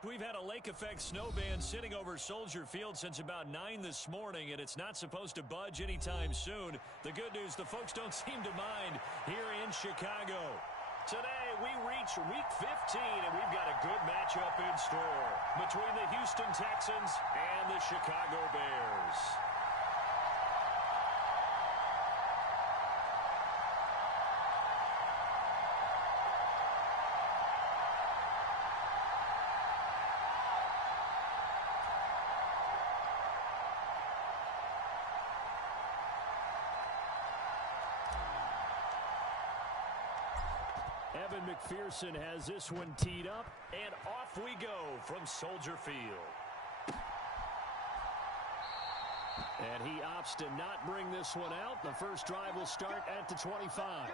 We've had a lake effect snow band sitting over Soldier Field since about 9 this morning, and it's not supposed to budge anytime soon. The good news, the folks don't seem to mind here in Chicago. Today, we reach Week 15, and we've got a good matchup in store between the Houston Texans and the Chicago Bears. Evan McPherson has this one teed up, and off we go from Soldier Field. And he opts to not bring this one out. The first drive will start at the 25.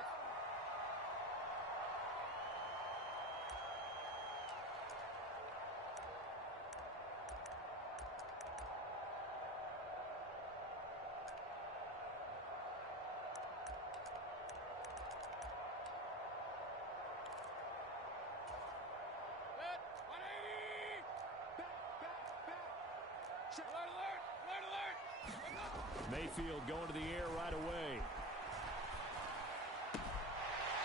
Mayfield going to the air right away.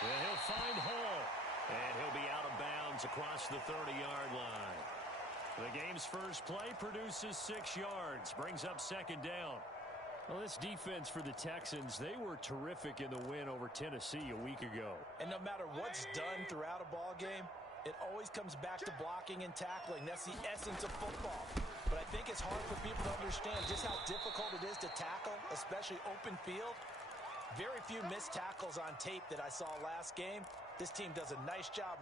And he'll find Hall. And he'll be out of bounds across the 30-yard line. The game's first play produces 6 yards. Brings up second down. Well, this defense for the Texans, they were terrific in the win over Tennessee a week ago. And no matter what's done throughout a ball game, it always comes back to blocking and tackling. That's the essence of football. But I think it's hard for people to understand just how difficult it is to tackle, especially open field. Very few missed tackles on tape that I saw last game. This team does a nice job.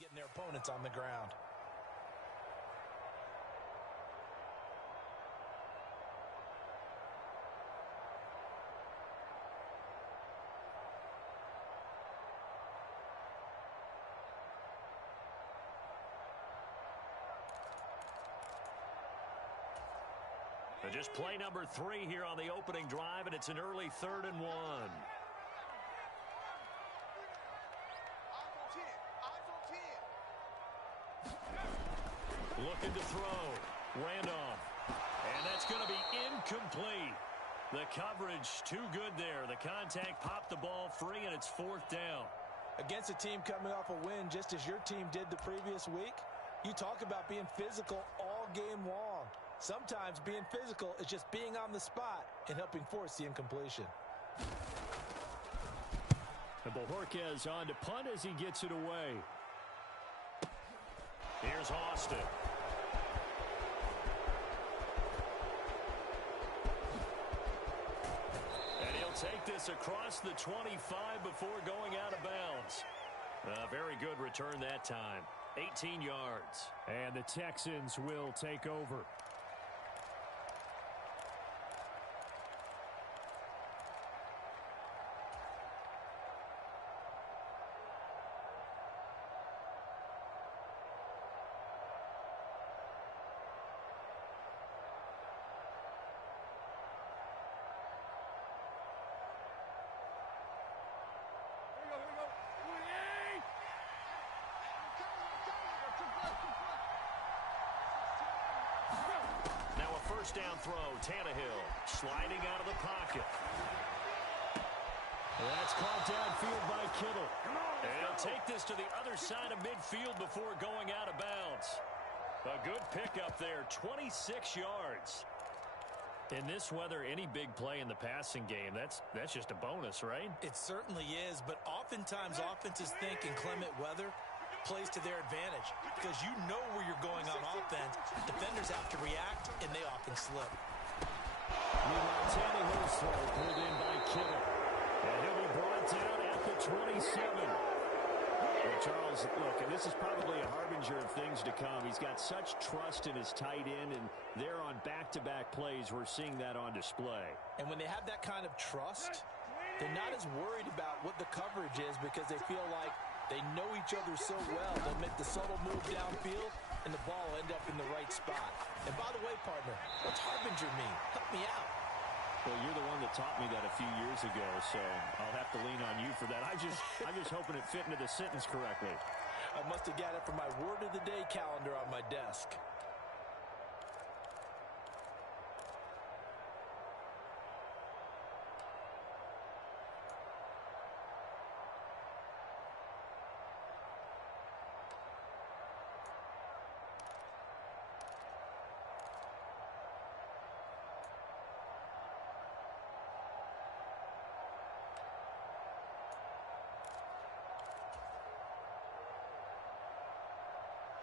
Getting their opponents on the ground. And just play number 3 here on the opening drive, and it's an early 3rd and 1. Looking to throw. Randolph. And that's going to be incomplete. The coverage too good there. The contact popped the ball free, and it's 4th down. Against a team coming off a win just as your team did the previous week, you talk about being physical all game long. Sometimes being physical is just being on the spot and helping force the incompletion. And Bojorquez on to punt as he gets it away. Here's Austin. And he'll take this across the 25 before going out of bounds. A very good return that time. 18 yards. And the Texans will take over. First down throw, Tannehill sliding out of the pocket. That's caught downfield by Kittle. And he'll take this to the other side of midfield before going out of bounds. A good pickup there, 26 yards. In this weather, any big play in the passing game, that's just a bonus, right? It certainly is, but oftentimes offenses think inclement weather plays to their advantage because you know where you're going on offense. Defenders have to react, and they often slip. Meanwhile, Tannehill's throw pulled in by Kittle. And he'll be brought down at the 27. Well, Charles, look, and this is probably a harbinger of things to come. He's got such trust in his tight end, and they're on back-to-back plays. We're seeing that on display. And when they have that kind of trust, they're not as worried about what the coverage is because they feel like they know each other so well. They'll make the subtle move downfield, and the ball will end up in the right spot. And by the way, partner, what's harbinger mean? Help me out. Well, you're the one that taught me that a few years ago, so I'll have to lean on you for that. I'm just hoping it fit into the sentence correctly. I must have got it from my word of the day calendar on my desk.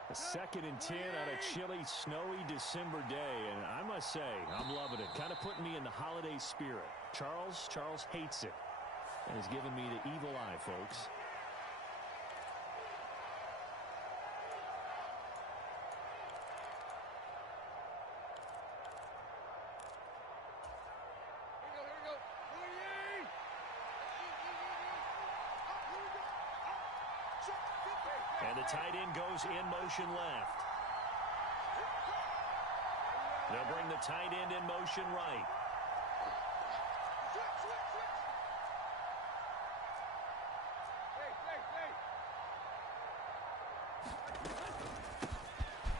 A 2nd and 10 on a chilly, snowy December day, and I must say, I'm loving it. Kind of putting me in the holiday spirit. Charles hates it, and has given me the evil eye, folks. And the tight end goes in motion left. They'll bring the tight end in motion right.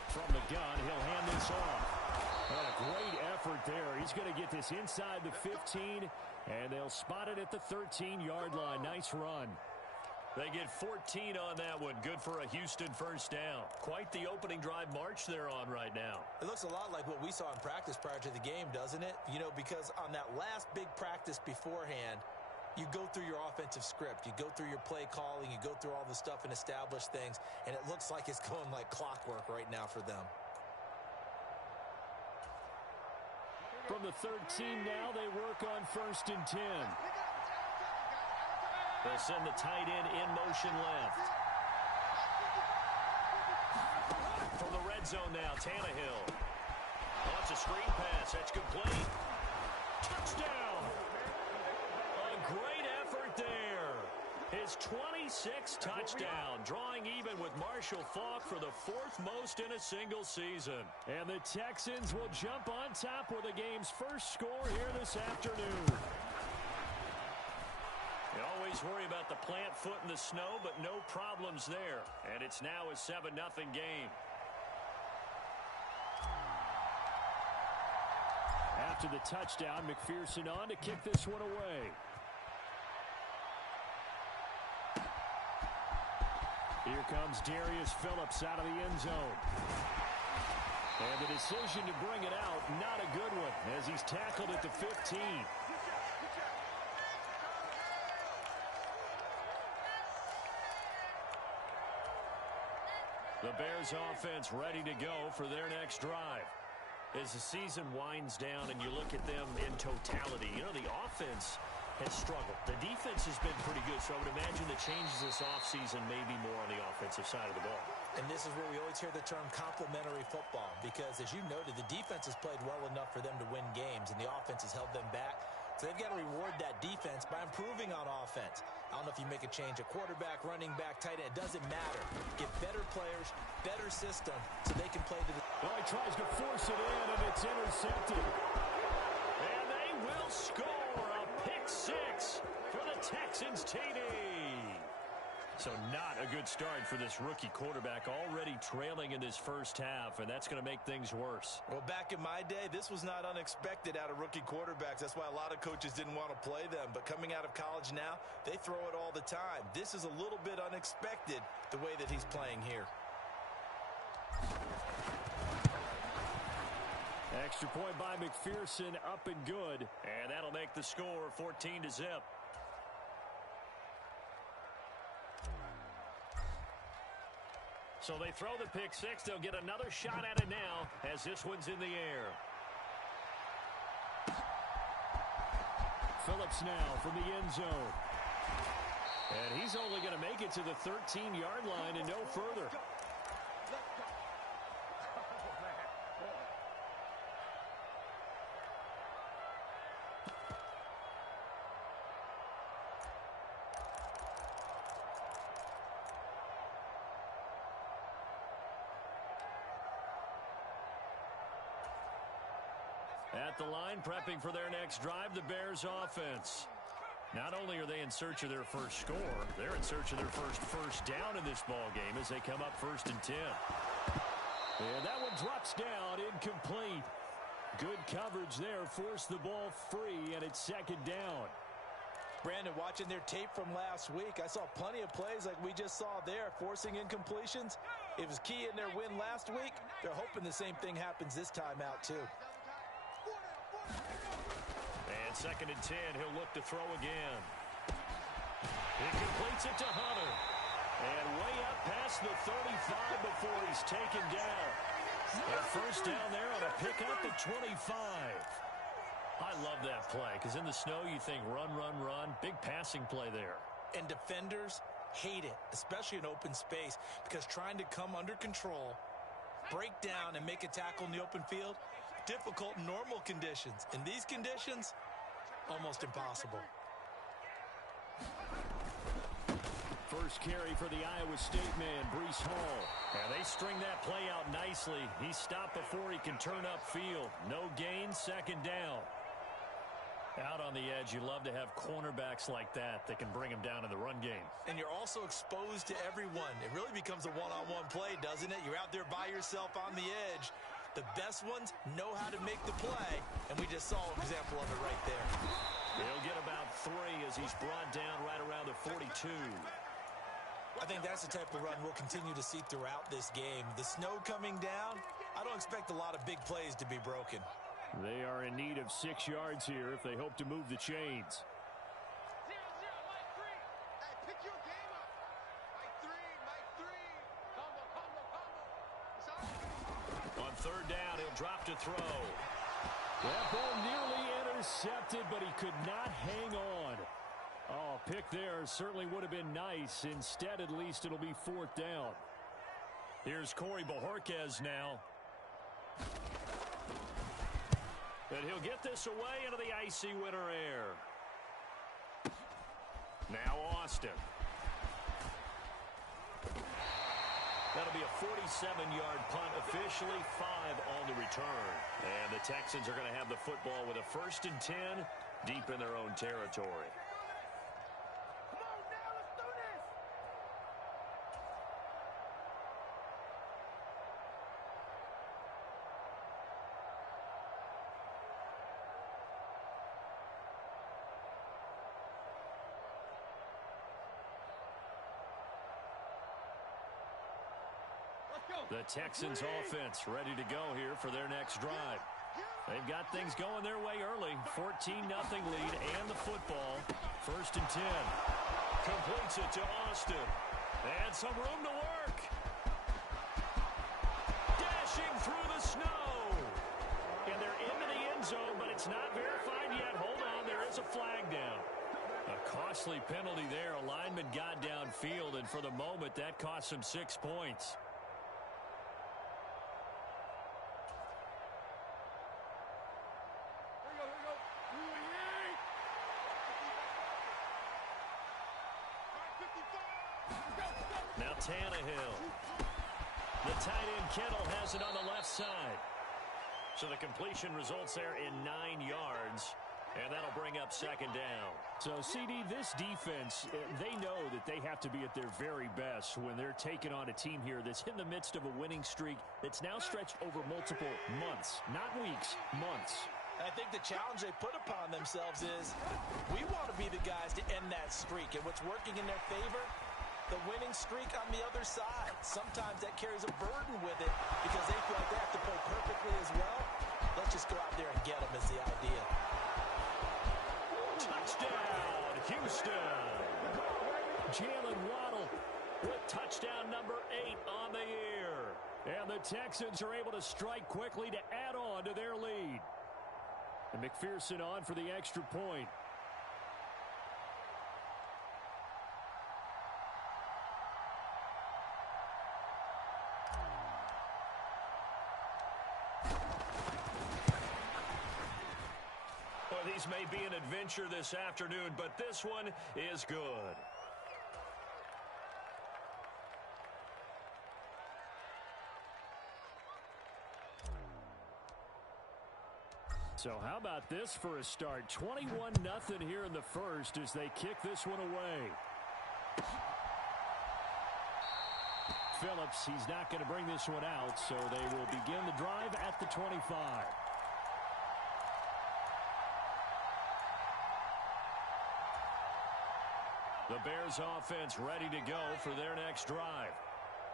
From the gun, he'll hand this off. And a great effort there. He's going to get this inside the 15, and they'll spot it at the 13-yard line. Nice run. They get 14 on that one. Good for a Houston first down. Quite the opening drive march they're on right now. It looks a lot like what we saw in practice prior to the game, doesn't it? You know, because on that last big practice beforehand, you go through your offensive script. You go through your play calling. You go through all the stuff and establish things. And it looks like it's going like clockwork right now for them. From the 13 now, they work on 1st and 10. They'll send the tight end in motion left. From the red zone now, Tannehill. Oh, it's a screen pass. That's complete. Touchdown! A great effort there. His 26th touchdown, drawing even with Marshall Faulk for the 4th most in a single season. And the Texans will jump on top with the game's first score here this afternoon. You always worry about the plant foot in the snow, but no problems there. And it's now a 7-0 game. After the touchdown, McPherson on to kick this one away. Here comes Darius Phillips out of the end zone. And the decision to bring it out, not a good one, as he's tackled at the 15. The Bears offense ready to go for their next drive. As the season winds down and you look at them in totality, you know, the offense has struggled. The defense has been pretty good, so I would imagine the changes this offseason may be more on the offensive side of the ball. And this is where we always hear the term complementary football, because as you noted, the defense has played well enough for them to win games, and the offense has held them back. So they've got to reward that defense by improving on offense. I don't know if you make a change at quarterback, running back, tight end. It doesn't matter. Get better players, better system, so they can play to the... Well, he tries to force it in, and it's intercepted. And they will score a pick six for the Texans TD. So not a good start for this rookie quarterback, already trailing in this first half, and that's going to make things worse. Well, back in my day, this was not unexpected out of rookie quarterbacks. That's why a lot of coaches didn't want to play them. But coming out of college now, they throw it all the time. This is a little bit unexpected, the way that he's playing here. Extra point by McPherson, up and good. And that'll make the score 14-0. So they throw the pick six. They'll get another shot at it now as this one's in the air. Phillips now from the end zone. And he's only going to make it to the 13-yard line and no further. At the line, prepping for their next drive, the Bears offense. Not only are they in search of their first score, they're in search of their first down in this ball game as they come up 1st and 10. And that one drops down, incomplete. Good coverage there, forced the ball free, and it's 2nd down. Brandon, watching their tape from last week, I saw plenty of plays like we just saw there, forcing incompletions. It was key in their win last week. They're hoping the same thing happens this time out, too. And 2nd and 10, he'll look to throw again. He completes it to Hunter. And way up past the 35 before he's taken down. And 1st down there on a pickup at 25. I love that play because in the snow you think run, run, run. Big passing play there. And defenders hate it, especially in open space, because trying to come under control, break down, and make a tackle in the open field, difficult in normal conditions. In these conditions, almost impossible. First carry for the Iowa State man, Breece Hall. And they string that play out nicely. He stopped before he can turn upfield. No gain, 2nd down. Out on the edge, you love to have cornerbacks like that that can bring them down in the run game. And you're also exposed to everyone. It really becomes a one-on-one play, doesn't it? You're out there by yourself on the edge. The best ones know how to make the play, and we just saw an example of it right there. He'll get about 3 as he's brought down right around the 42. I think that's the type of run we'll continue to see throughout this game. The snow coming down, I don't expect a lot of big plays to be broken. They are in need of 6 yards here if they hope to move the chains. On 3rd down, he'll drop to throw. That ball nearly intercepted, but he could not hang on. Oh, pick there certainly would have been nice. Instead, at least it'll be 4th down. Here's Corey Bojorquez now. And he'll get this away into the icy winter air. Now Austin. That'll be a 47-yard punt, officially 5 on the return. And the Texans are going to have the football with a 1st and 10 deep in their own territory. The Texans offense ready to go here for their next drive. They've got things going their way early. 14-0 lead and the football. 1st and 10. Completes it to Austin. And some room to work. Dashing through the snow. And they're into the end zone, but it's not verified yet. Hold on, there is a flag down. A costly penalty there. A lineman got downfield, and for the moment, that cost him 6 points. Now Tannehill. The tight end Kittle has it on the left side. So the completion results there in 9 yards. And that'll bring up second down. So, CD, this defense, they know that they have to be at their very best when they're taking on a team here that's in the midst of a winning streak that's now stretched over multiple months. Not weeks, months. I think the challenge they put upon themselves is we want to be the guys to end that streak. And what's working in their favor? The winning streak on the other side. Sometimes that carries a burden with it because they feel like they have to play perfectly as well. Let's just go out there and get them is the idea. Touchdown, Houston. Jalen Waddle with touchdown number 8 on the year. And the Texans are able to strike quickly to add on to their lead. And McPherson on for the extra point. These may be an adventure this afternoon, but this one is good. So how about this for a start? 21-0 here in the first as they kick this one away. Phillips, he's not going to bring this one out, so they will begin the drive at the 25. The Bears offense ready to go for their next drive.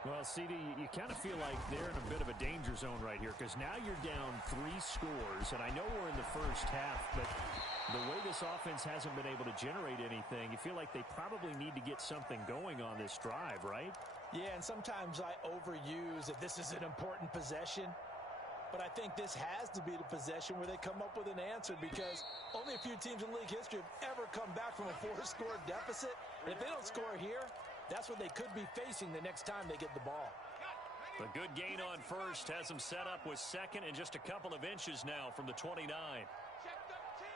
Well, CD, you kind of feel like they're in a bit of a danger zone right here because now you're down 3 scores, and I know we're in the first half, but the way this offense hasn't been able to generate anything, you feel like they probably need to get something going on this drive, right? Yeah, and sometimes I overuse that this is an important possession. But I think this has to be the possession where they come up with an answer because only a few teams in league history have ever come back from a 4-score deficit. And if they don't score here, that's what they could be facing the next time they get the ball. The good gain on first has them set up with second and just a couple of inches now from the 29. Check 13.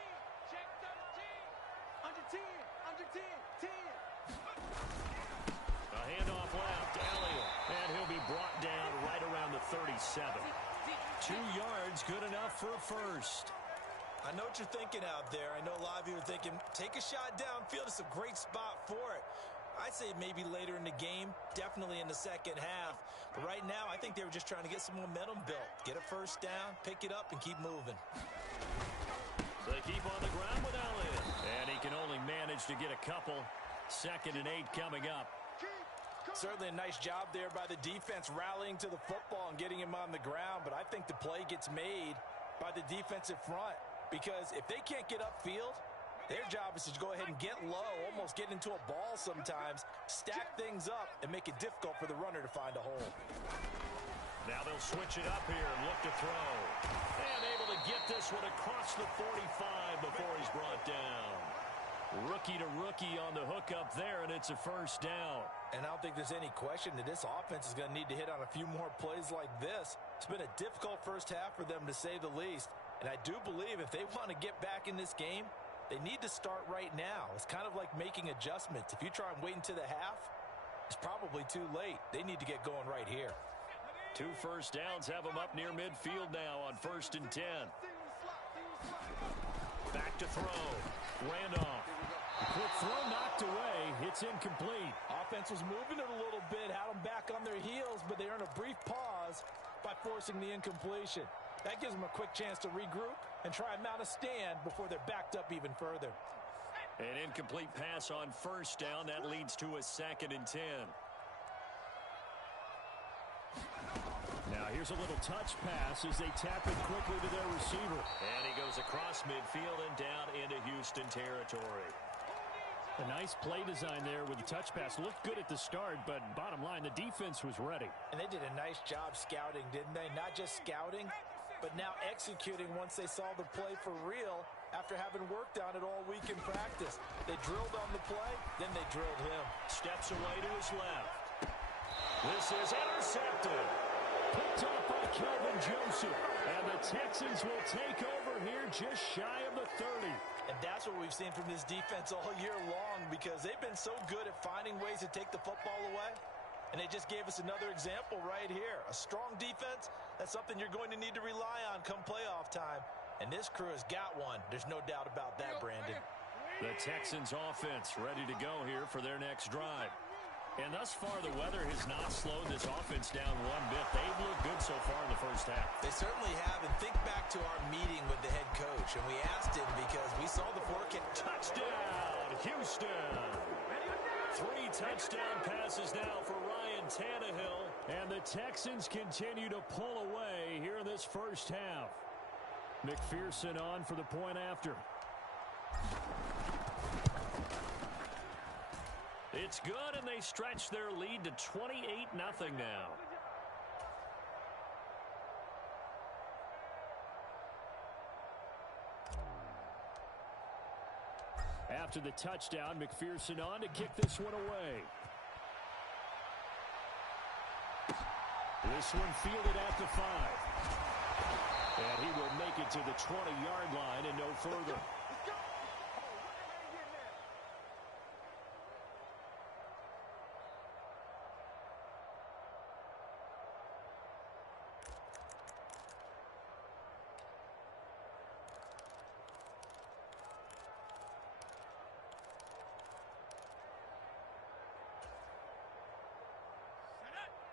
Check 13. Under 10. Under 10. 10. A handoff left. Elliott. And he'll be brought down right around the 37. 2 yards, good enough for a first. I know what you're thinking out there. I know a lot of you are thinking, take a shot downfield. It's a great spot for it. I'd say maybe later in the game, definitely in the second half. But right now, I think they were just trying to get some momentum built. Get a first down, pick it up, and keep moving. So they keep on the ground with Elliott. And he can only manage to get a couple. 2nd and 8 coming up. Certainly a nice job there by the defense rallying to the football and getting him on the ground. But I think the play gets made by the defensive front. Because if they can't get upfield, their job is to go ahead and get low, almost get into a ball sometimes, stack things up, and make it difficult for the runner to find a hole. Now they'll switch it up here and look to throw. And able to get this one across the 45 before he's brought down. Rookie to rookie on the hookup there, and it's a first down. And I don't think there's any question that this offense is going to need to hit on a few more plays like this. It's been a difficult first half for them, to say the least. And I do believe if they want to get back in this game, they need to start right now. It's kind of like making adjustments. If you try and wait until the half, it's probably too late. They need to get going right here. 2 first downs have them up near midfield now on 1st and 10. Back to throw. Randolph. Quick throw knocked away. It's incomplete. Offense was moving it a little bit, had them back on their heels, but they earned a brief pause by forcing the incompletion. That gives them a quick chance to regroup and try and mount a stand before they're backed up even further. An incomplete pass on first down. That leads to a 2nd and 10. Now here's a little touch pass as they tap it quickly to their receiver. And he goes across midfield and down into Houston territory. A nice play design there with the touch pass. Looked good at the start, but bottom line, the defense was ready. And they did a nice job scouting, didn't they? Not just scouting, but now executing once they saw the play for real after having worked on it all week in practice. They drilled on the play, then they drilled him. Steps away to his left. This is intercepted. Picked up by Kelvin Joseph. And the Texans will take over here just shy of the 30. And that's what we've seen from this defense all year long because they've been so good at finding ways to take the football away. And they just gave us another example right here. A strong defense, that's something you're going to need to rely on come playoff time. And this crew has got one. There's no doubt about that, Brandon. The Texans offense ready to go here for their next drive. And thus far, the weather has not slowed this offense down one bit. They've looked good so far in the first half. They certainly have. And think back to our meeting with the head coach. And we asked him because we saw the forecast. Touchdown, Houston. 3 touchdown passes now for Ryan Tannehill. And the Texans continue to pull away here in this first half. McPherson on for the point after. It's good, and they stretch their lead to 28-0 now. After the touchdown, McPherson on to kick this one away. This one fielded at the 5. And he will make it to the 20-yard line and no further.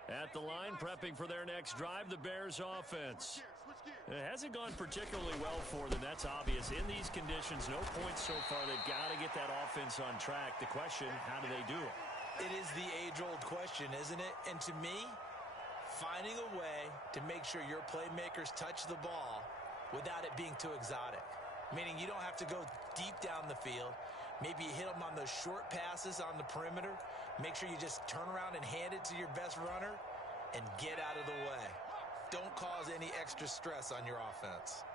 At the line, prepping for their next drive, the Bears offense. It hasn't gone particularly well for them, that's obvious. In these conditions, no points so far. They've got to get that offense on track. The question, how do they do it? It is the age-old question, isn't it? And to me, finding a way to make sure your playmakers touch the ball without it being too exotic. Meaning you don't have to go deep down the field. Maybe you hit them on those short passes on the perimeter. Make sure you just turn around and hand it to your best runner and get out of the way. Don't cause any extra stress on your offense.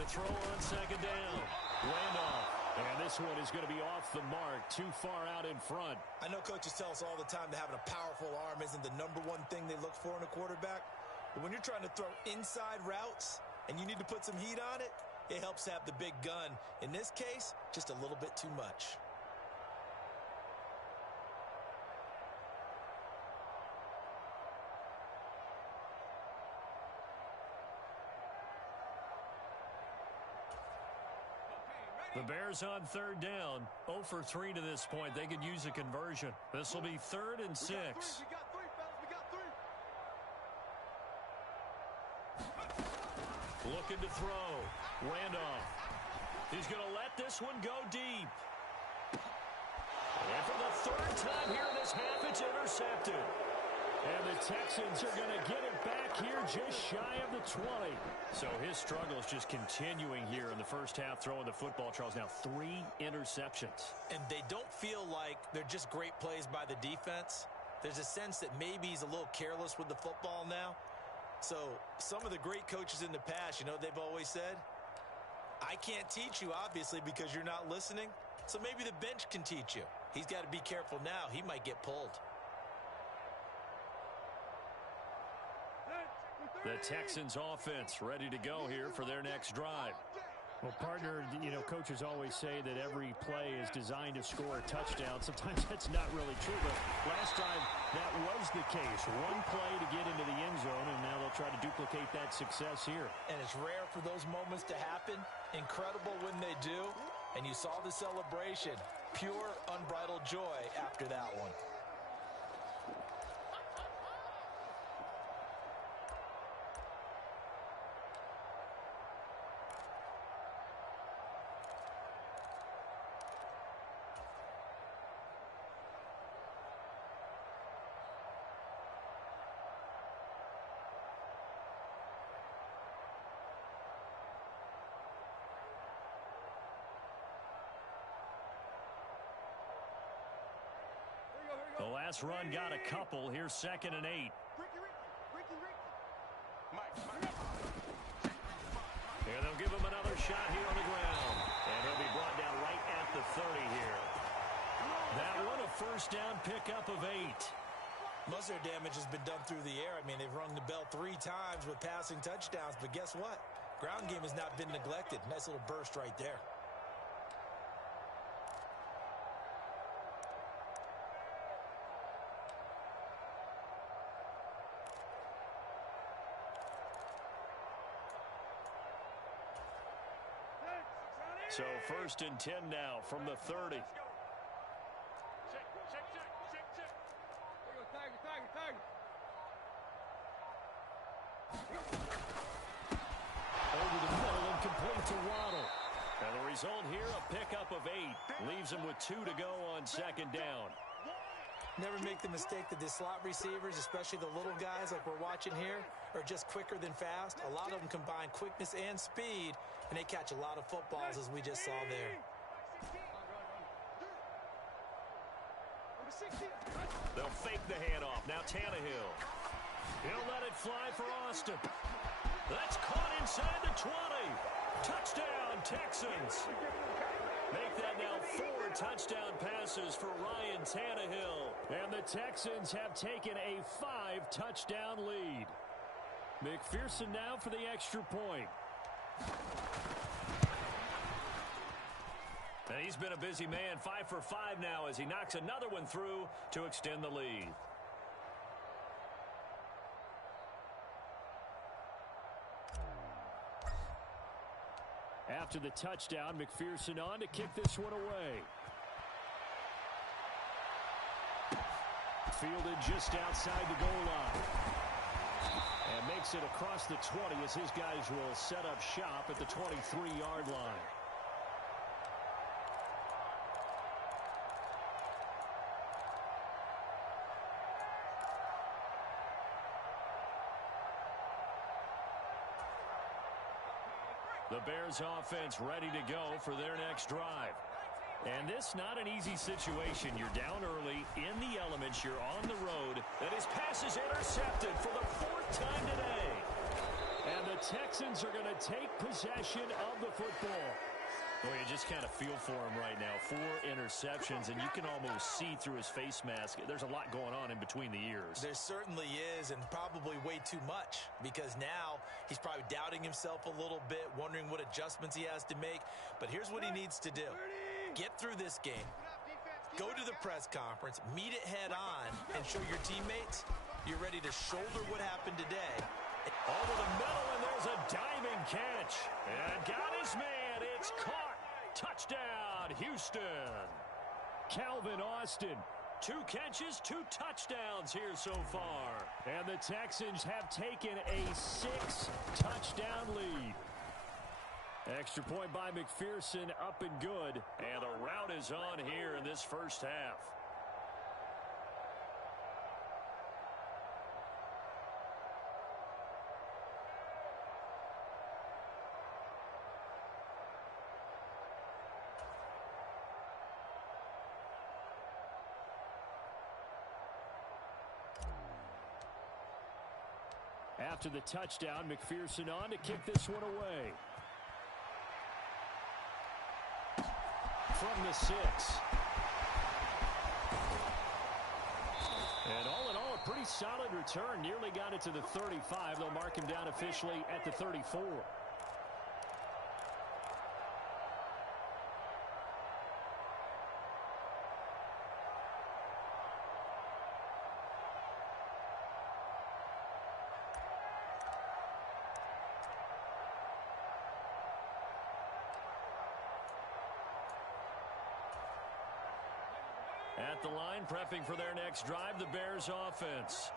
To throw on second down. Randolph. And this one is going to be off the mark, too far out in front. I know coaches tell us all the time that having a powerful arm isn't the number one thing they look for in a quarterback. But when you're trying to throw inside routes and you need to put some heat on it, it helps have the big gun. In this case, just a little bit too much. The Bears on third down. 0 for 3 to this point. They could use a conversion. This will be 3rd and 6. We got three, fellas. We got three. Looking to throw. Randolph. He's going to let this one go deep. And for the 3rd time here in this half, it's intercepted. And the Texans are going to get it back here just shy of the 20. So his struggle is just continuing here in the first half, throwing the football. Charles, now 3 interceptions. And they don't feel like they're just great plays by the defense. There's a sense that maybe he's a little careless with the football now. So some of the great coaches in the past, you know, they've always said, I can't teach you, obviously, because you're not listening. So maybe the bench can teach you. He's got to be careful now. He might get pulled. The Texans offense ready to go here for their next drive. Well, partner, you know, coaches always say that every play is designed to score a touchdown. Sometimes that's not really true, but last drive that was the case. One play to get into the end zone, and now they'll try to duplicate that success here. And it's rare for those moments to happen. Incredible when they do. And you saw the celebration. Pure, unbridled joy after that one. The last run got a couple. Here's 2nd and 8. And they'll give him another shot here on the ground. And he'll be brought down right at the 30 here. That one a first down pickup of 8. Most of their damage has been done through the air. I mean, they've rung the bell 3 times with passing touchdowns. But guess what? Ground game has not been neglected. Nice little burst right there. So 1st and 10 now from the 30. Check. There you go, Tiger. Over the middle and complete to Waddle. And the result here, a pickup of 8. Leaves him with 2 to go on 2nd down. Never make the mistake that the slot receivers, especially the little guys like we're watching here, are just quicker than fast. A lot of them combine quickness and speed, and they catch a lot of footballs, as we just saw there. They'll fake the handoff. Now Tannehill. He'll let it fly for Austin. That's caught inside the 20. Touchdown, Texans. Make that now 4 touchdown passes for Ryan Tannehill. And the Texans have taken a 5-touchdown lead. McPherson now for the extra point. And he's been a busy man. 5 for 5 now as he knocks another one through to extend the lead. After the touchdown, McPherson on to kick this one away. Fielded just outside the goal line. And makes it across the 20 as his guys will set up shop at the 23-yard line. The Bears offense ready to go for their next drive. And this not an easy situation. You're down early, in the elements, you're on the road, and his pass is intercepted for the 4th time today. And the Texans are going to take possession of the football. Boy, you just kind of feel for him right now. 4 interceptions, and you can almost see through his face mask. There's a lot going on in between the ears. There certainly is, and probably way too much, because now he's probably doubting himself a little bit, wondering what adjustments he has to make. But here's what he needs to do. Get through this game. Go to the press conference, meet it head on, and show your teammates you're ready to shoulder what happened today. Over the middle, and there's a diving catch. And got his man. It's caught. Touchdown, Houston. Calvin Austin. 2 catches, 2 touchdowns here so far. And the Texans have taken a 6-touchdown lead. Extra point by McPherson, up and good. And the route is on here in this first half. After the touchdown, McPherson on to kick this one away. From the 6. And all in all, a pretty solid return. Nearly got it to the 35. They'll mark him down officially at the 34. At the line, prepping for their next drive, the Bears offense.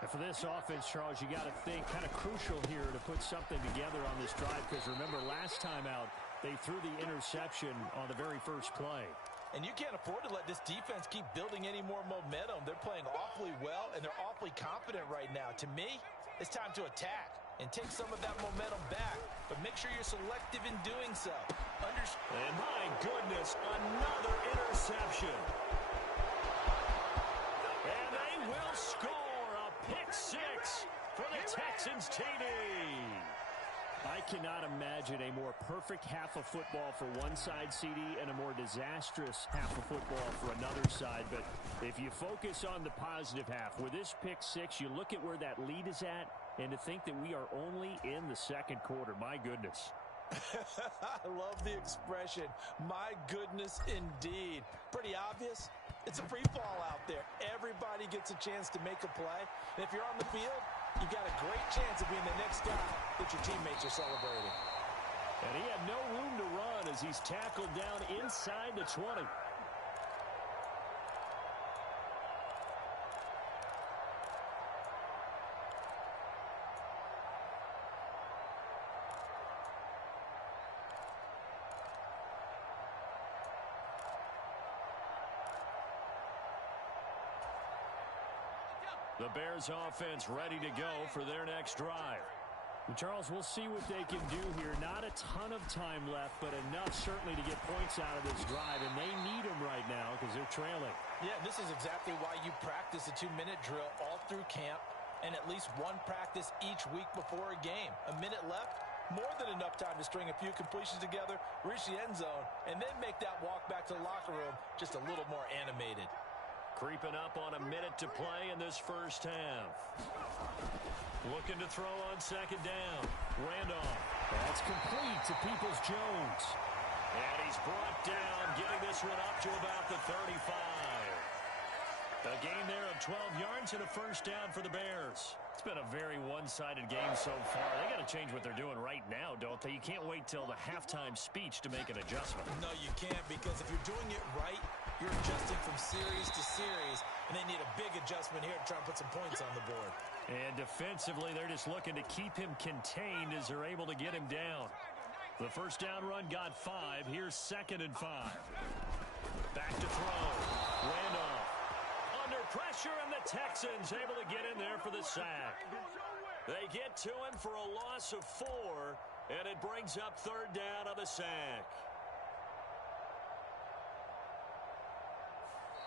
And for this offense, Charles, you got to think kind of crucial here to put something together on this drive, because remember last time out, they threw the interception on the very first play. And you can't afford to let this defense keep building any more momentum. They're playing awfully well, and they're awfully confident right now. To me, it's time to attack and take some of that momentum back, but make sure you're selective in doing so. And my goodness, another interception. And they will score a pick 6 for the Texans TD. I cannot imagine a more perfect half of football for one side, CD, and a more disastrous half of football for another side. But if you focus on the positive half, with this pick 6, you look at where that lead is at, and to think that we are only in the second quarter, my goodness. I love the expression, my goodness indeed. Pretty obvious. It's a free fall out there. Everybody gets a chance to make a play. And if you're on the field, you've got a great chance of being the next guy that your teammates are celebrating. And he had no room to run. run as he's tackled down inside the 20. The Bears offense ready to go for their next drive. Charles, we'll see what they can do here. Not a ton of time left, but enough certainly to get points out of this drive, and they need them right now because they're trailing. Yeah, this is exactly why you practice a 2-minute drill all through camp and at least one practice each week before a game. A minute left, more than enough time to string a few completions together, reach the end zone, and then make that walk back to the locker room just a little more animated. Creeping up on a minute to play in this first half. Looking to throw on second down. Randolph. That's complete to Peoples-Jones. And he's brought down, getting this one up to about the 35. A gain there of 12 yards and a first down for the Bears. It's been a very one-sided game so far. They got to change what they're doing right now, don't they? You can't wait till the halftime speech to make an adjustment. No, you can't, because if you're doing it right, you're adjusting from series to series, and they need a big adjustment here to try and put some points on the board. And defensively, they're just looking to keep him contained as they're able to get him down. The first down run got 5. Here's 2nd and 5. Back to throw. Randolph. Under pressure, and the Texans able to get in there for the sack. They get to him for a loss of 4, and it brings up 3rd down on the sack.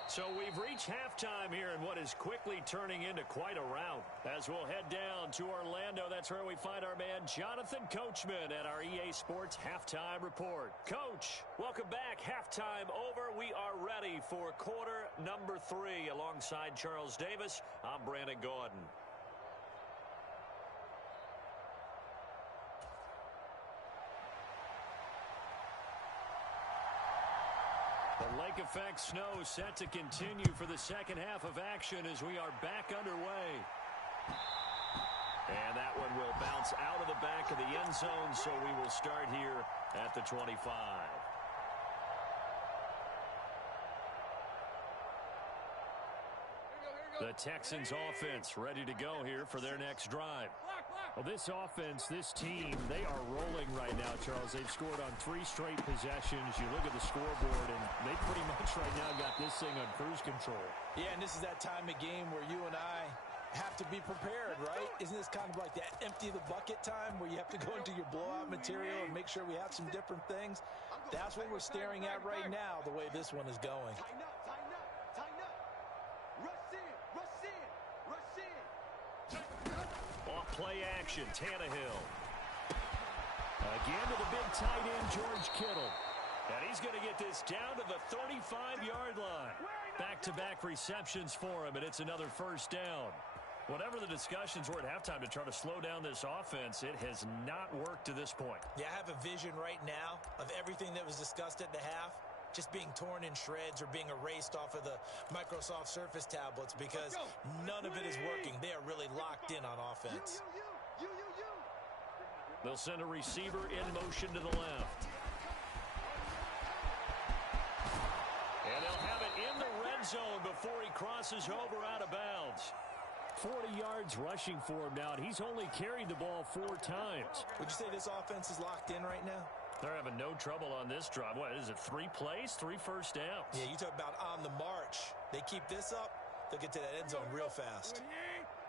So we've reached halftime here in what is quickly turning into quite a rout. As we'll head down to Orlando, that's where we find our man Jonathan Coachman at our EA Sports Halftime Report. Coach, welcome back. Halftime over. We are ready for quarter number 3. Alongside Charles Davis, I'm Brandon Gordon. The lake effect snow set to continue for the second half of action as we are back underway. And that one will bounce out of the back of the end zone, so we will start here at the 25. The Texans offense ready to go here for their next drive. Well, this offense, this team, they are rolling right now, Charles. They've scored on 3 straight possessions. You look at the scoreboard, and they pretty much right now got this thing on cruise control. Yeah, and this is that time of game where you and I have to be prepared, right? Isn't this kind of like that empty the bucket time where you have to go into your blowout material and make sure we have some different things? That's what we're staring at right now, the way this one is going. Tighten up, tighten up, tighten up. Rush in, rush in, rush in. Off play action, Tannehill. Again to the big tight end, George Kittle. And he's going to get this down to the 35-yard line. Back-to-back receptions for him, and it's another first down. Whatever the discussions were at halftime to try to slow down this offense, it has not worked to this point. Yeah, I have a vision right now of everything that was discussed at the half just being torn in shreds or being erased off of the Microsoft Surface tablets because none of it is working. They are really locked in on offense. They'll send a receiver in motion to the left. And they'll have it in the red zone before he crosses over out of bounds. 40 yards rushing for him now, and he's only carried the ball 4 times. Would you say this offense is locked in right now? They're having no trouble on this drive. What is it, 3 plays, 3 first downs? Yeah, you talk about on the march. They keep this up, they'll get to that end zone real fast.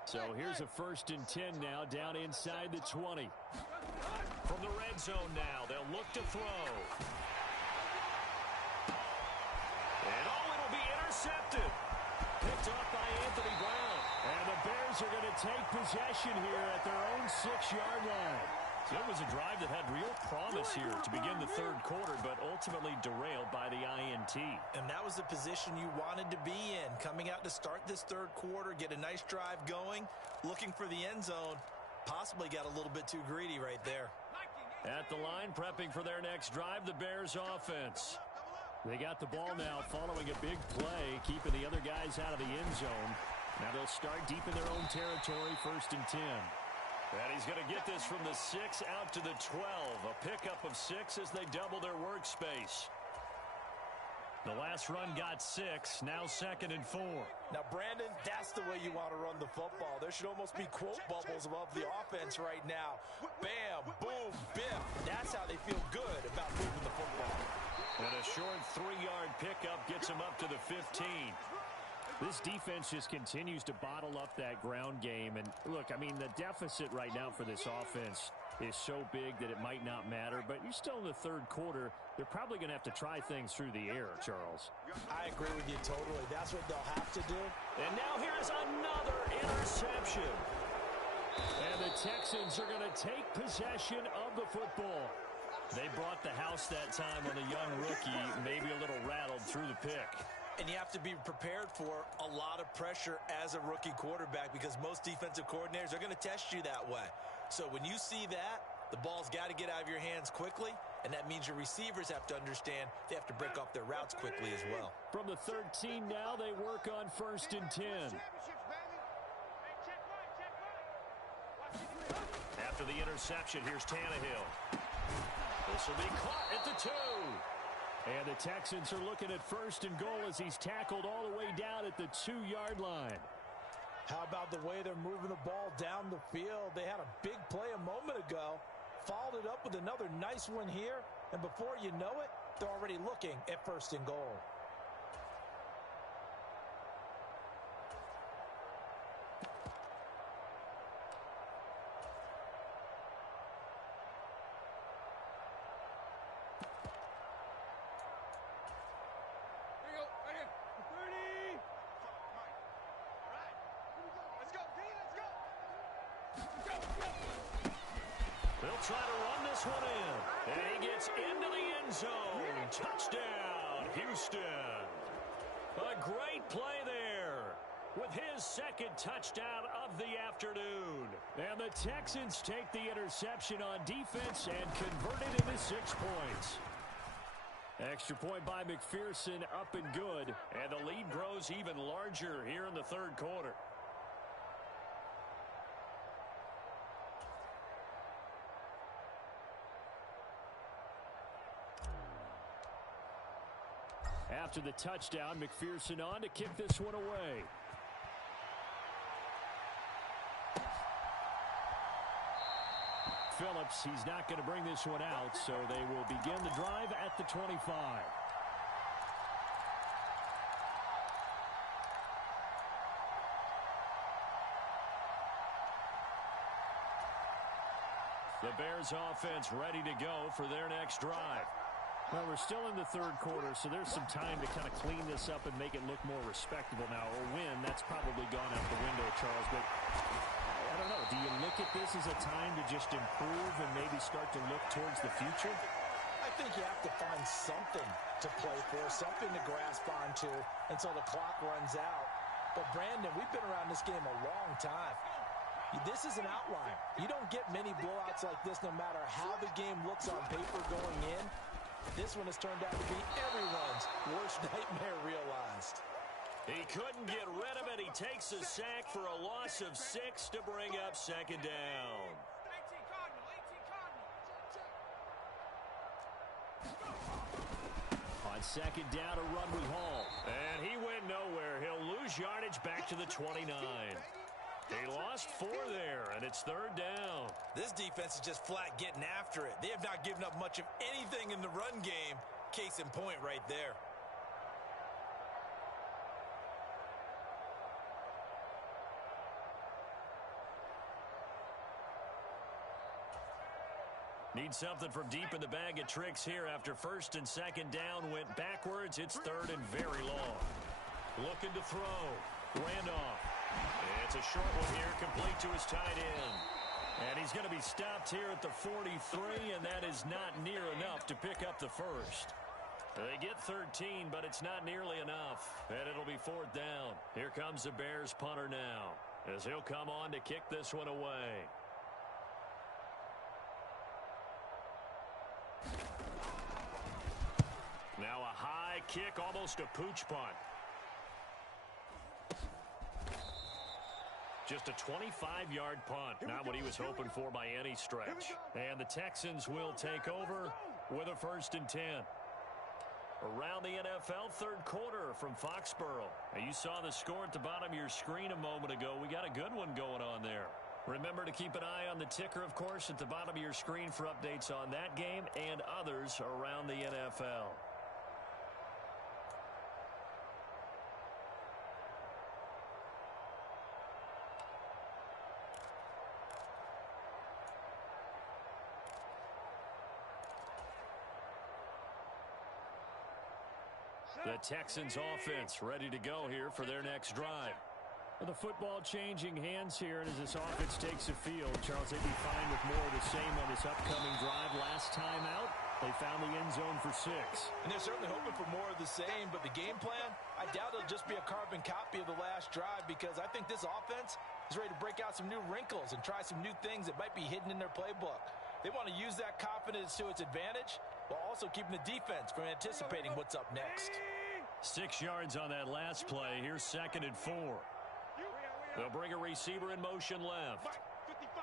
So here's a 1st and 10 now, down inside the 20. From the red zone now, they'll look to throw. And it'll be intercepted. Picked off by Anthony Brown. And the Bears are going to take possession here at their own 6-yard line. So it was a drive that had real promise here to begin the 3rd quarter, but ultimately derailed by the INT. And that was the position you wanted to be in, coming out to start this 3rd quarter, get a nice drive going, looking for the end zone. Possibly got a little bit too greedy right there. At the line, prepping for their next drive, the Bears offense. They got the ball now following a big play, keeping the other guys out of the end zone. Now they'll start deep in their own territory, 1st and 10. And he's going to get this from the 6 out to the 12. A pickup of 6 as they double their workspace. The last run got 6, now 2nd and 4. Now, Brandon, that's the way you want to run the football. There should almost be quote bubbles above the offense right now. Bam, boom, biff. That's how they feel good about moving the football. And a short 3-yard pickup gets him up to the 15. This defense just continues to bottle up that ground game. And look, I mean, the deficit right now for this offense is so big that it might not matter. But you're still in the third quarter. They're probably going to have to try things through the air, Charles. I agree with you totally. That's what they'll have to do. And now here's another interception. And the Texans are going to take possession of the football. They brought the house that time on a young rookie, maybe a little rattled through the pick. And you have to be prepared for a lot of pressure as a rookie quarterback because most defensive coordinators are going to test you that way. So when you see that, the ball's got to get out of your hands quickly, and that means your receivers have to understand they have to break off their routes quickly as well. From the 13 now, they work on 1st and 10. After the interception, here's Tannehill. This will be caught at the 2. And the Texans are looking at 1st and goal as he's tackled all the way down at the 2-yard line. How about the way they're moving the ball down the field? They had a big play a moment ago, followed it up with another nice one here, and before you know it, they're already looking at 1st and goal. They'll try to run this one in. And he gets into the end zone. Touchdown, Houston. A great play there with his 2nd touchdown of the afternoon. And the Texans take the interception on defense and convert it into 6 points. Extra point by McPherson, up and good. And the lead grows even larger here in the third quarter. After the touchdown, McPherson on to kick this one away. Phillips, he's not going to bring this one out, so they will begin the drive at the 25. The Bears offense ready to go for their next drive. Well, we're still in the third quarter, so there's some time to kind of clean this up and make it look more respectable now. Or win, that's probably gone out the window, Charles. But I don't know. Do you look at this as a time to just improve and maybe start to look towards the future? I think you have to find something to play for, something to grasp onto until the clock runs out. But, Brandon, we've been around this game a long time. This is an outlier. You don't get many blowouts like this no matter how the game looks on paper going in. This one has turned out to be everyone's worst nightmare realized. He couldn't get rid of it. He takes a sack for a loss of 6 to bring up 2nd down. On 2nd down, a run with Hall. And he went nowhere. He'll lose yardage back to the 29. He lost 4 there, and it's 3rd down. This defense is just flat getting after it. They have not given up much of anything in the run game. Case in point right there. Need something from deep in the bag of tricks here after 1st and 2nd down went backwards. It's 3rd and very long. Looking to throw. Randolph. It's a short one here, complete to his tight end. And he's going to be stopped here at the 43, and that is not near enough to pick up the first. They get 13, but it's not nearly enough. And it'll be 4th down. Here comes the Bears punter now, as he'll come on to kick this one away. Now a high kick, almost a pooch punt. Just a 25-yard punt. Not what he was hoping for by any stretch. And the Texans will take over with a 1st and 10. Around the NFL, third quarter from Foxborough. Now, you saw the score at the bottom of your screen a moment ago. We got a good one going on there. Remember to keep an eye on the ticker, of course, at the bottom of your screen for updates on that game and others around the NFL. The Texans offense ready to go here for their next drive. Well, the football changing hands here, and as this offense takes the field, Charles, they'd be fine with more of the same on this upcoming drive. Last time out, they found the end zone for 6. And they're certainly hoping for more of the same, but the game plan, I doubt it'll just be a carbon copy of the last drive, because I think this offense is ready to break out some new wrinkles and try some new things that might be hidden in their playbook. They want to use that confidence to its advantage while also keeping the defense from anticipating what's up next. 6 yards on that last play. Here's 2nd and 4. They'll bring a receiver in motion left. 55,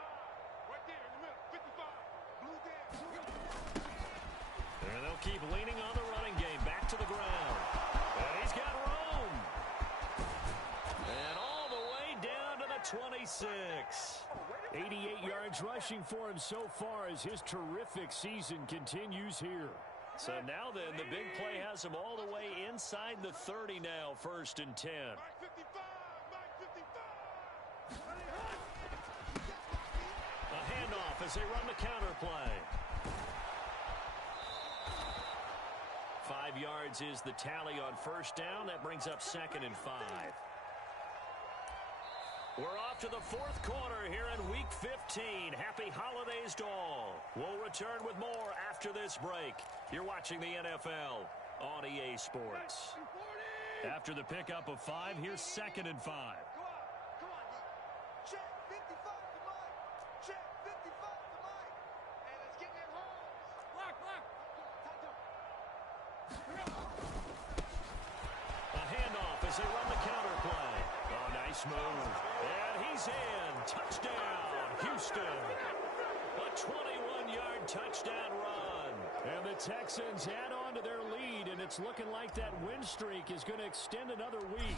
right there in the middle, 55, blue there. And they'll keep leaning on the running game. Back to the ground. And he's got room. And all the way down to the 26. 88 yards rushing for him so far as his terrific season continues here. So now then, the big play has him all the way inside the 30 now, 1st and 10. A handoff as they run the counter play. 5 yards is the tally on 1st down. That brings up 2nd and 5. We're off to the 4th quarter here in Week 15. Happy holidays to all. We'll return with more after this break. You're watching the NFL on EA Sports. After the pickup of 5, here's 2nd and 5. Come on. Check 55 to Mike. Check 55 to Mike. And let's get that home. Block. A handoff as they run the counter play. Oh, nice move. And he's in. Touchdown, Houston. A 21-yard touchdown run. And the Texans add on to their lead, and it's looking like that win streak is going to extend another week.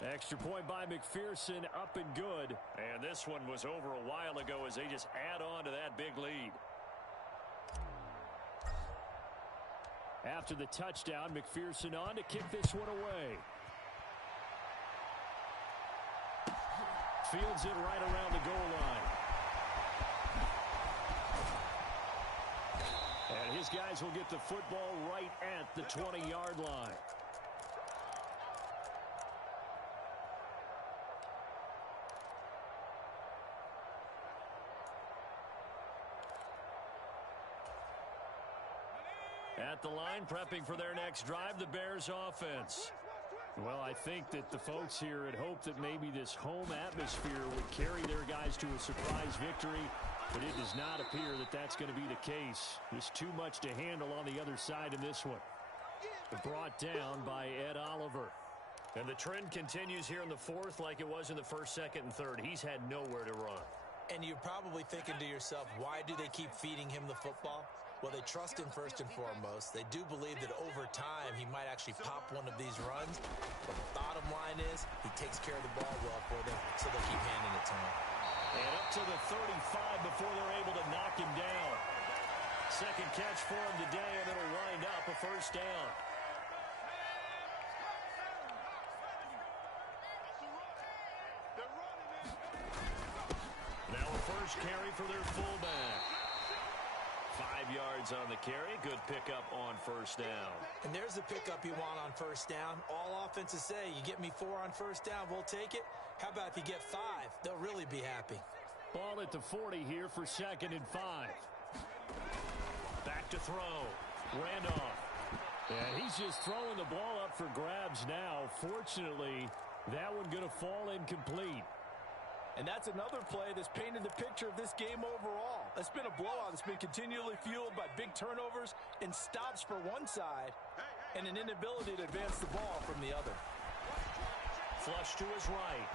Extra point by McPherson, up and good. And this one was over a while ago as they just add on to that big lead. After the touchdown, McPherson on to kick this one away. Fields it right around the goal line. And his guys will get the football right at the 20-yard line. At the line, prepping for their next drive, the Bears offense. Well, I think that the folks here had hoped that maybe this home atmosphere would carry their guys to a surprise victory, but it does not appear that that's going to be the case. There's too much to handle on the other side in this one. Brought down by Ed Oliver. And the trend continues here in the 4th like it was in the 1st, 2nd, and 3rd. He's had nowhere to run. And you're probably thinking to yourself, why do they keep feeding him the football? Well, they trust him first and foremost. They do believe that over time he might actually pop one of these runs. But the bottom line is he takes care of the ball well for them, so they'll keep handing it to him. And up to the 35 before they're able to knock him down. Second catch for him today, and it'll wind up a 1st down. Now a 1st carry for their fullback. 5 yards on the carry. Good pickup on 1st down. And there's the pickup you want on 1st down. All offenses say, you get me 4 on 1st down, we'll take it. How about if you get 5? They'll really be happy. Ball at the 40 here for 2nd and 5. Back to throw. Randolph. And he's just throwing the ball up for grabs now. Fortunately, that one going to fall incomplete. And that's another play that's painted the picture of this game overall. It's been a blowout. It's been continually fueled by big turnovers and stops for one side and an inability to advance the ball from the other. Flush to his right.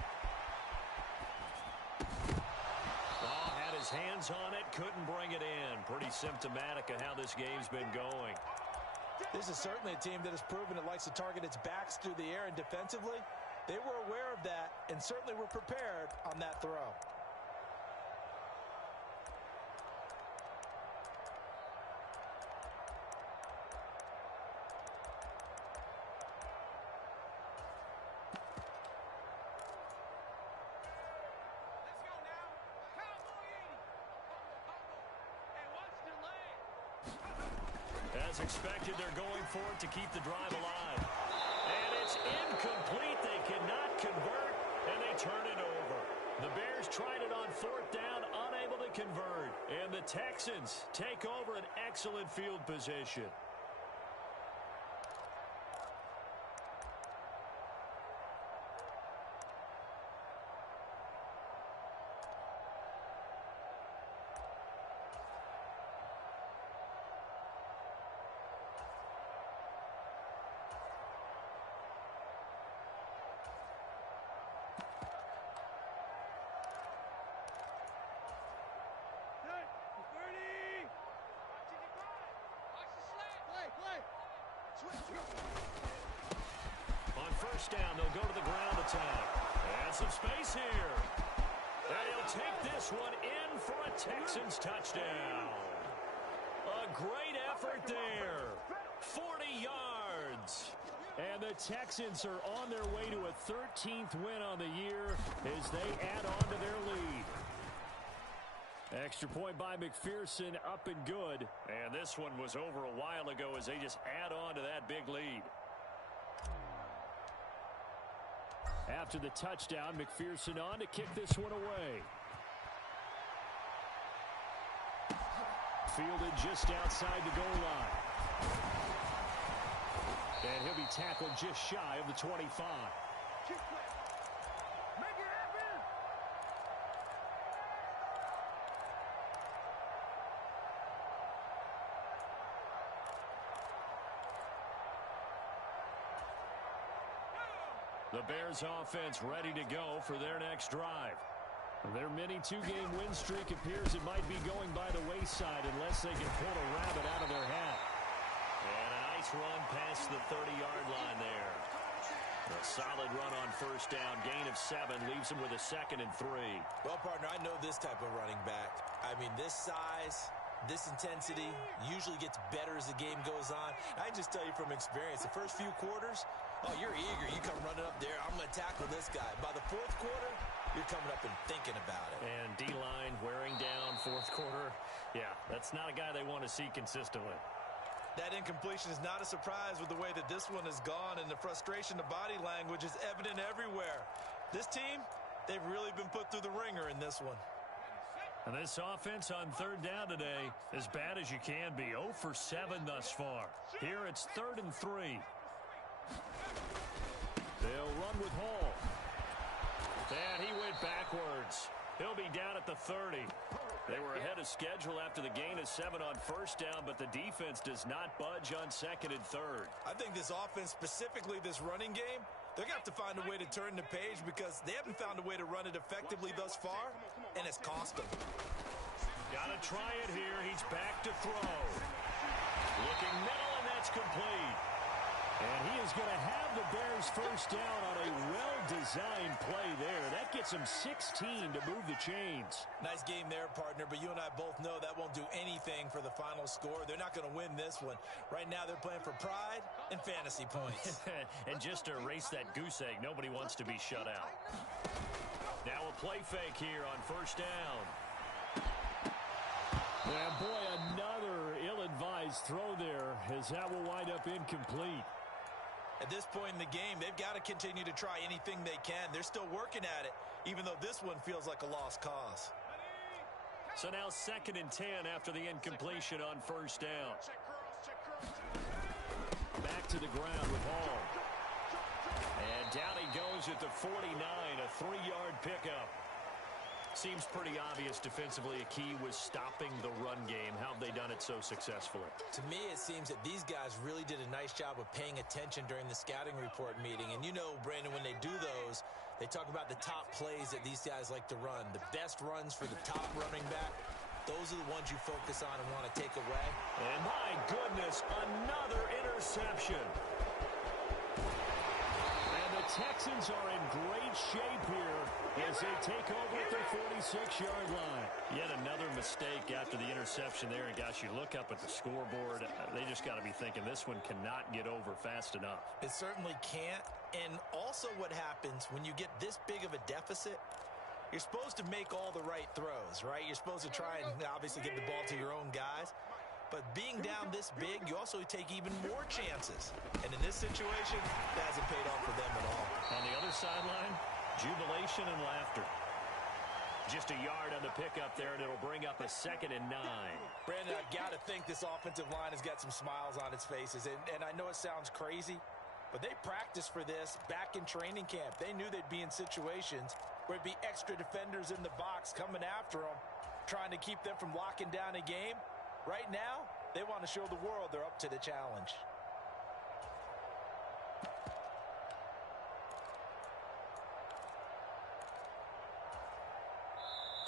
Oh, had his hands on it, couldn't bring it in. Pretty symptomatic of how this game's been going. This is certainly a team that has proven it likes to target its backs through the air, and defensively, they were aware of that and certainly were prepared on that throw. As expected, they're going for it to keep the drive alive. And it's incomplete. They cannot convert, and they turn it over. The Bears tried it on fourth down, unable to convert. And the Texans take over an excellent field position. On first down, they'll go to the ground attack. And some space here. And he'll take this one in for a Texans touchdown. A great effort there. 40 yards. And the Texans are on their way to a 13th win on the year as they add on to their lead. Extra point by McPherson, up and good. And this one was over a while ago as they just add on to that big lead. After the touchdown, McPherson on to kick this one away. Fielded just outside the goal line. And he'll be tackled just shy of the 25. The Bears offense ready to go for their next drive. Their mini two-game win streak appears it might be going by the wayside unless they can pull a rabbit out of their hat. And a nice run past the 30-yard line there. A solid run on first down. Gain of 7 leaves him with a 2nd and 3. Well, partner, I know this type of running back. I mean, this size, this intensity usually gets better as the game goes on. I can just tell you from experience, the first few quarters, oh, you're eager. You come running up there. I'm going to tackle this guy. By the fourth quarter, you're coming up and thinking about it. And D-line wearing down fourth quarter. Yeah, that's not a guy they want to see consistently. That incompletion is not a surprise with the way that this one has gone, and the frustration, the body language is evident everywhere. This team, they've really been put through the ringer in this one. And this offense on third down today, as bad as you can be. 0 for 7 thus far. Here it's 3rd and 3. They'll run with Hall. And he went backwards. He'll be down at the 30. They were ahead of schedule after the gain of 7 on first down, but the defense does not budge on 2nd and 3rd. I think this offense, specifically this running game, they're going to have to find a way to turn the page because they haven't found a way to run it effectively thus far, and it's cost them. Got to try it here. He's back to throw. Looking middle, and that's complete. And he is going to have the Bears first down on a well-designed play there. That gets him 16 to move the chains. Nice game there, partner, but you and I both know that won't do anything for the final score. They're not going to win this one. Right now, they're playing for pride and fantasy points. And just to erase that goose egg, nobody wants to be shut out. Now a play fake here on first down. And boy, another ill-advised throw there as that will wind up incomplete. At this point in the game, they've got to continue to try anything they can. They're still working at it, even though this one feels like a lost cause. So now 2nd and 10 after the incompletion on first down. Back to the ground with Hall. And down he goes at the 49, a 3-yard pickup. Seems pretty obvious defensively a key was stopping the run game. How have they done it so successfully? To me, it seems that these guys really did a nice job of paying attention during the scouting report meeting. And you know, Brandon, when they do those, they talk about the top plays that these guys like to run. The best runs for the top running back, those are the ones you focus on and want to take away. And my goodness, another interception. Texans are in great shape here as they take over at their 46-yard line. Yet another mistake after the interception there. And, gosh, you look up at the scoreboard. They just got to be thinking this one cannot get over fast enough. It certainly can't. And also what happens when you get this big of a deficit, you're supposed to make all the right throws, right? You're supposed to try and obviously get the ball to your own guys. But being down this big, you also take even more chances. And in this situation, that hasn't paid off for them at all. On the other sideline, jubilation and laughter. Just a yard on the pickup there, and it'll bring up a 2nd and 9. Brandon, I've got to think this offensive line has got some smiles on its faces. And I know it sounds crazy, but they practiced for this back in training camp. They knew they'd be in situations where it'd be extra defenders in the box coming after them, trying to keep them from locking down a game. Right now, they want to show the world they're up to the challenge.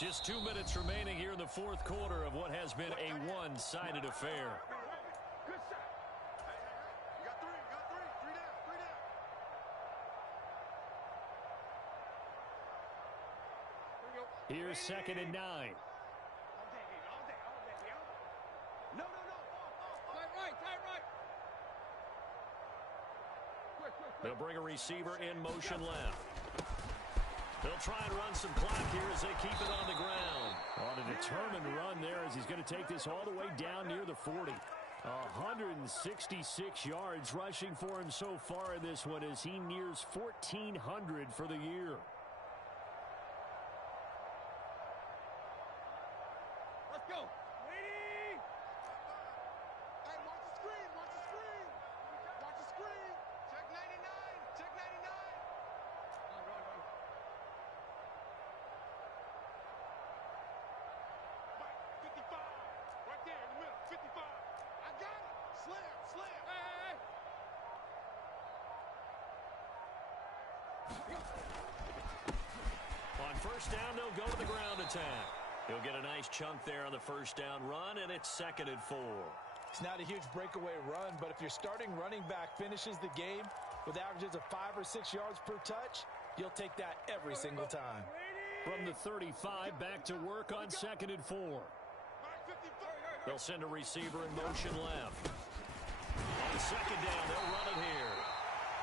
Just 2 minutes remaining here in the fourth quarter of what has been a one-sided affair. Good shot. Hey. You got three. Three down. Here's 2nd and 9. No. Tight right. Quick. They'll bring a receiver in motion left. They'll try and run some clock here as they keep it on the ground. On a determined run there as he's going to take this all the way down near the 40. 166 yards rushing for him so far in this one as he nears 1,400 for the year. Let's go. Ready? Hey, watch the screen. Watch the screen. Check 99. Run. Mike, 55. Right there in the middle. 55. I got it. Slam. Hey. On first down, they'll go to the ground attack. He'll get a nice chunk there on the first down run, and it's 2nd and 4. It's not a huge breakaway run, but if your starting running back finishes the game with averages of 5 or 6 yards per touch, you'll take that every single time. From the 35, back to work on 2nd and 4. They'll send a receiver in motion left. On 2nd down, they'll run it here.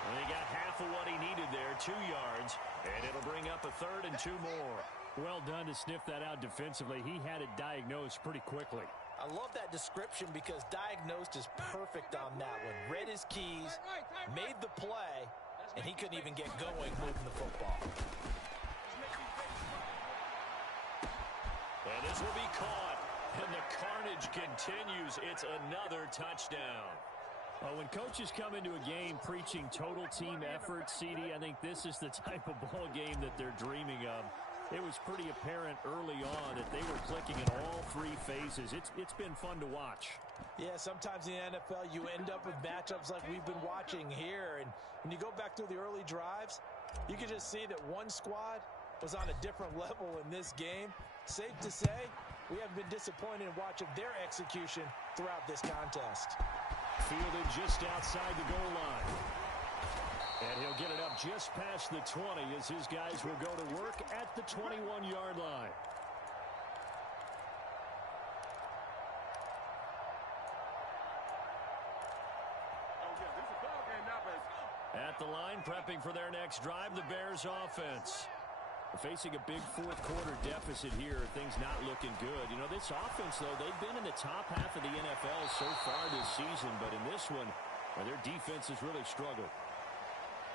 And he got half of what he needed there, 2 yards, and it'll bring up a 3rd and 2 more. Well done to sniff that out defensively. He had it diagnosed pretty quickly. I love that description because diagnosed is perfect on that one. Read his keys, made the play, and he couldn't even get going moving the football. And this will be caught, and the carnage continues. It's another touchdown. Well, when coaches come into a game preaching total team effort, CD, I think this is the type of ball game that they're dreaming of. It was pretty apparent early on that they were clicking in all 3 phases. It's been fun to watch. Yeah, sometimes in the NFL you end up with matchups like we've been watching here. And when you go back through the early drives, you can just see that one squad was on a different level in this game. Safe to say, we haven't been disappointed in watching their execution throughout this contest. Fielded just outside the goal line. And he'll get it up just past the 20 as his guys will go to work at the 21-yard line. At the line, prepping for their next drive, the Bears offense. Facing a big fourth quarter deficit here, things not looking good. You know, this offense, though, they've been in the top half of the NFL so far this season, but in this one, well, their defense has really struggled.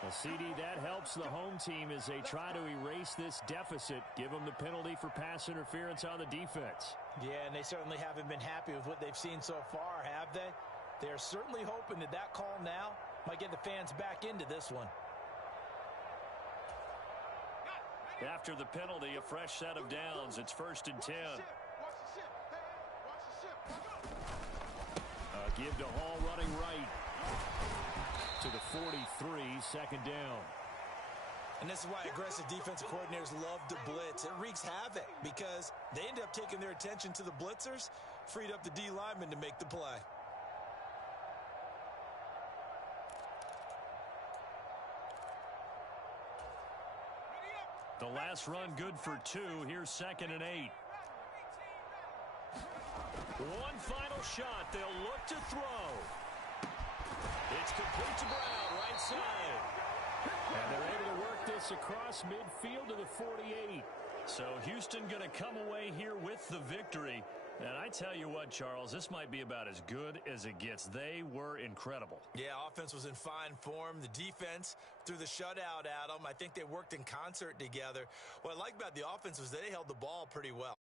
Well, CD, that helps the home team as they try to erase this deficit, give them the penalty for pass interference on the defense. Yeah, and they certainly haven't been happy with what they've seen so far, have they? They're certainly hoping that that call now might get the fans back into this one. After the penalty, a fresh set of downs. It's 1st and 10. Give to Hall running right to the 43, 2nd down. And this is why aggressive defensive coordinators love to blitz. It wreaks havoc because they end up taking their attention to the blitzers, freed up the D lineman to make the play. The last run good for 2. Here's 2nd and 8. One final shot. They'll look to throw. It's complete to Brown, right side. And they're able to work this across midfield to the 48. So Houston going to come away here with the victory. And I tell you what, Charles, this might be about as good as it gets. They were incredible. Yeah, offense was in fine form. The defense threw the shutout at them. I think they worked in concert together. What I like about the offense was they held the ball pretty well.